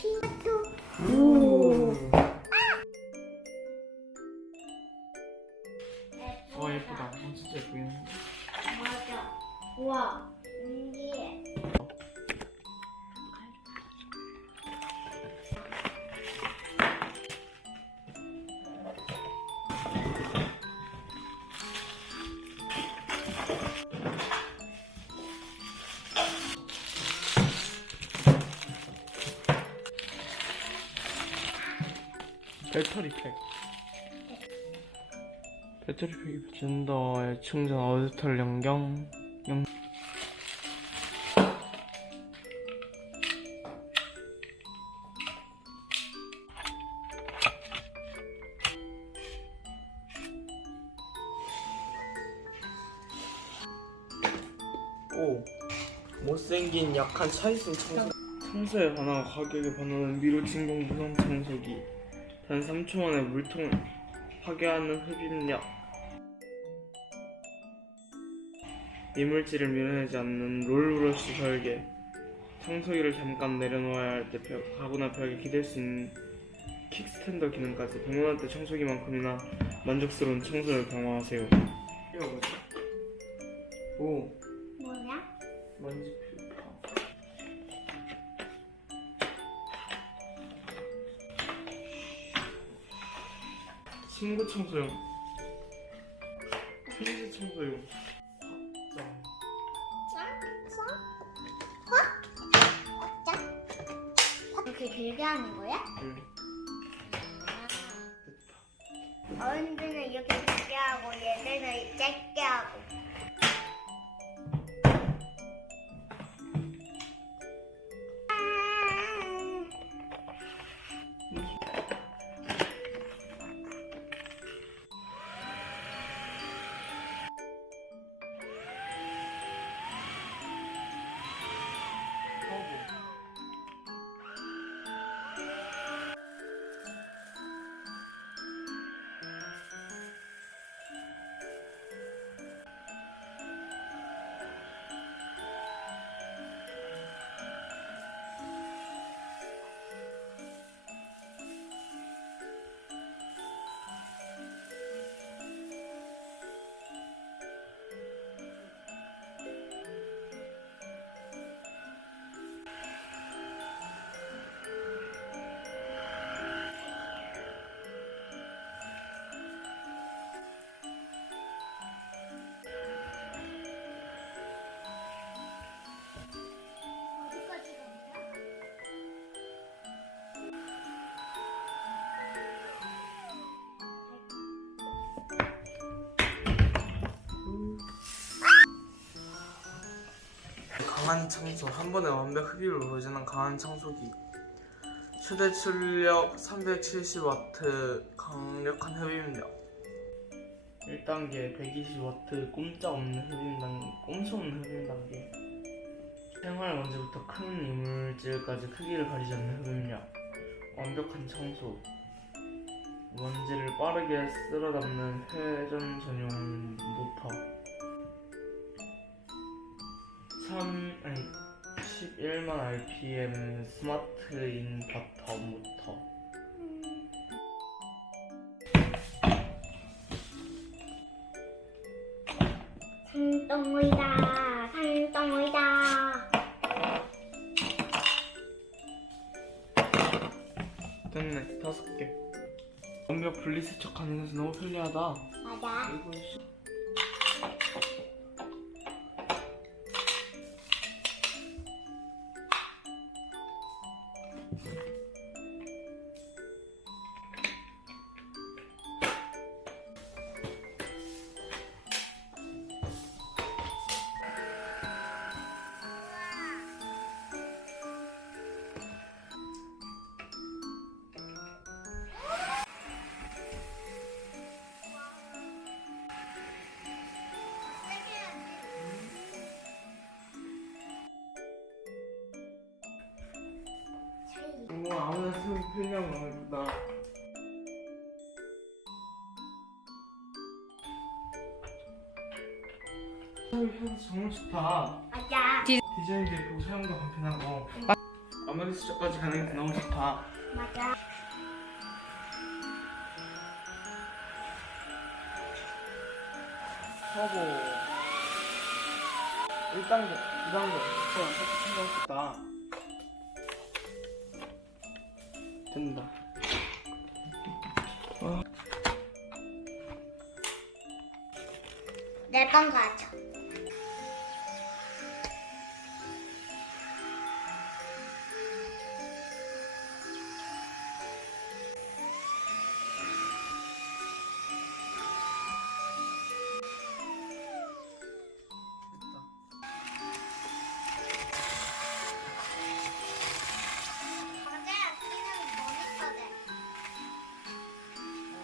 오. 예쁘다. 진짜 예쁘긴 해. 맞아. 우와, 신기해. 배터리 팩. 배터리 팩이 젠더의 충전 어댑터를 연경. 오, 못생긴 약한 차이슨 청소에 관한 가격에 반하는 미로 진공 무선 청소기. 단 3초 만에 물통을 파괴하는 흡입력. 이물질을 밀어내지 않는 롤브러쉬 설계. 청소기를 잠깐 내려놓아야 할 때 가구나 벽에 기댈 수 있는 킥스탠더 기능까지 100만원대 청소기만큼이나 만족스러운 청소를 경험하세요. 이거 뭐지? 오, 뭐야? 먼지 필터. 친구 청소용. 편지 청소용. 이렇게 길게 하는 거야? 응. 어른들은 이렇게 길게 하고 얘들은 짧게 하고. 어디까지 갔냐? 강한 청소, 한 번에 완벽 흡입을 보여주는 강한 청소기. 최대 출력 370W, 강력한 흡입력. 1단계 120W, 꼼수 없는 흡입 단계. 생활 먼지부터 큰 이물질까지 크기를 가리지 않는 흡입력. 완벽한 청소. 먼지를 빠르게 쓸어담는 회전 전용 모터. 11만 RPM 스마트 인버터 모터. 산덩어리다, 산덩어리다. 됐네, 5개. 완벽 분리세척 가능해서 너무 편리하다. 맞아. 이거 아무나 쓰면 편리한 거 같다. 향수 정말 좋다. 맞아. 디자인도 예쁘고 사용도 간편하고. 아무리 수저까지 가는 게 너무 좋다. 맞아. 터보 1단계, 2단계 살짝 신경 썼다. 된다. 네 번 가죠.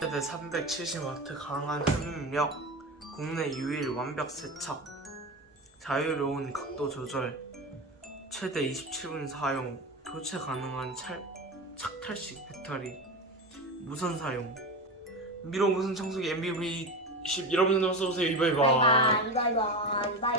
최대 370W 강한 흡입력, 국내 유일 완벽 세척, 자유로운 각도 조절, 최대 27분 사용, 교체 가능한 착탈식 배터리, 무선 사용. 미로 무선 청소기 MBV10 여러분들 써보세요. 이바이바. 이바이바.